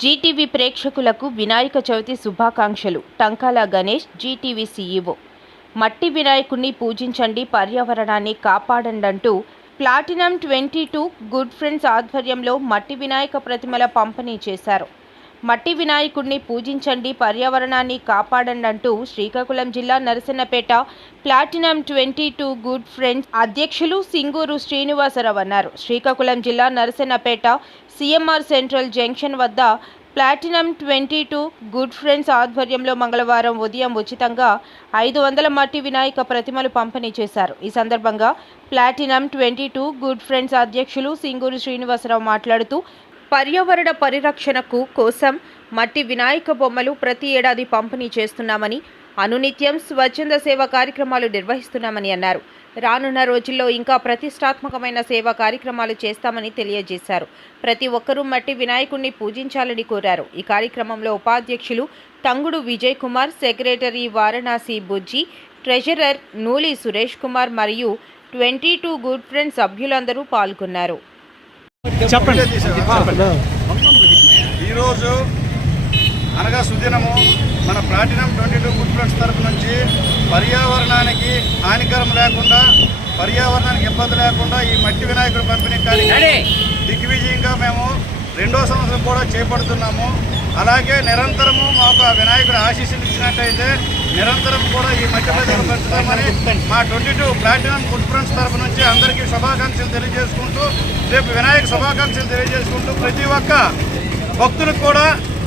Zee TV ప్రేక్షకులకు వినాయక చవితి శుభాకాంక్షలు. Tankala Ganesh GTV CEO. మట్టి వినాయకుణ్ణి పూజించండి పర్యావరణాన్ని కాపాడండి అంటూ platinum twenty two good friends ఆధ్వర్యంలో మట్టి వినాయక ప్రతిమల పంపిణీ చేశారు. మట్టి వినాయకుడిని పూజించండి పర్యావరణాన్ని కాపాడండి అంటూ శ్రీకాకుళం జిల్లా Narasannapeta platinum twenty two good friends అధ్యక్షులు సింగూరు శ్రీనివాసరావు అన్నారు. శ్రీకాకుళం జిల్లా నరసన్నపేట సిఎంఆర్ సెంట్రల్ జంక్షన్ వద్ద platinum twenty two good friends ఆధ్వర్యంలో మంగళవారం ఉదయం ఉచితంగా ఐదు వందల మట్టి వినాయక ప్రతిమలు పంపిణీ చేశారు. ఈ సందర్భంగా platinum twenty two good friends అధ్యక్షులు సింగూరు శ్రీనివాసరావు మాట్లాడుతూ పర్యావరణ పరిరక్షణకు కోసం మట్టి వినాయక బొమ్మలు ప్రతి ఏడాది పంపిణీ చేస్తున్నామని అనునిత్యం స్వచ్ఛంద సేవ కార్యక్రమాలు నిర్వహిస్తున్నామని అన్నారు. రానున్న రోజుల్లో ఇంకా ప్రతిష్టాత్మకమైన సేవా కార్యక్రమాలు చేస్తామని తెలియజేశారు. ప్రతి ఒక్కరూ మట్టి వినాయకుణ్ణి పూజించాలని కోరారు. ఈ కార్యక్రమంలో ఉపాధ్యక్షులు తంగుడు విజయ్ కుమార్ సెక్రటరీ వారణాసి బుజ్జి ట్రెజరర్ నూలి సురేష్ కుమార్ మరియు ట్వంటీ టూ గుడ్ ఫ్రెండ్స్ సభ్యులందరూ పాల్గొన్నారు. చెప్పండి. ఈరోజు అనగా సుదినము మన platinum twenty two good friends తరపు నుంచి పర్యావరణానికి హానికరం లేకుండా పర్యావరణానికి ఇబ్బంది లేకుండా ఈ మట్టి వినాయకుడు పంపిణీ కార్యక్రమం దిగ్విజయంగా మేము రెండో సంవత్సరం కూడా చేపడుతున్నాము. అలాగే నిరంతరము మాకు ఆ వినాయకుడు ఆశీస్సులు ఇచ్చినట్టయితే నిరంతరం కూడా ఈ ప్రజలు పెంచుతామని మా twenty two platinum good friends తరపు నుంచి అందరికీ శుభాకాంక్షలు తెలియజేసుకుంటూ రేపు వినాయక శుభాకాంక్షలు తెలియజేసుకుంటూ ప్రతి ఒక్క భక్తులకు కూడా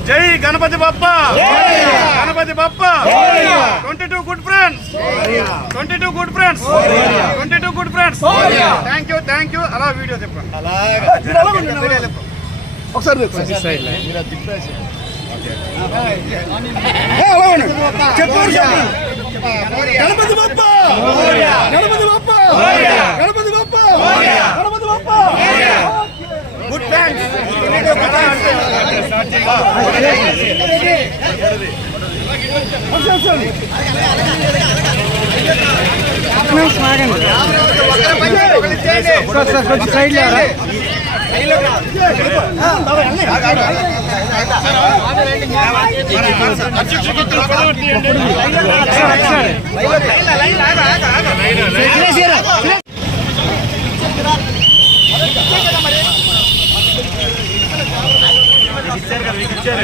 జై Ganapati Bappa! Ganapati Bappa! Twenty two good friends! Twenty two good friends! Twenty two good friends! Thank you thank you! అలా వీడియో చెప్పండి ఒకసారి Ganapati Bappa Ganapati Bappa Ganapati Bappa Ganapati Bappa good friends side లేరా ఇచ్చారు కదా ఇచ్చారు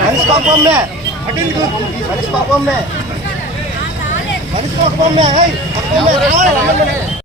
మనిషి పాపమ్మే మనిషి పాపమ్మే మనిషి పాపమ్మే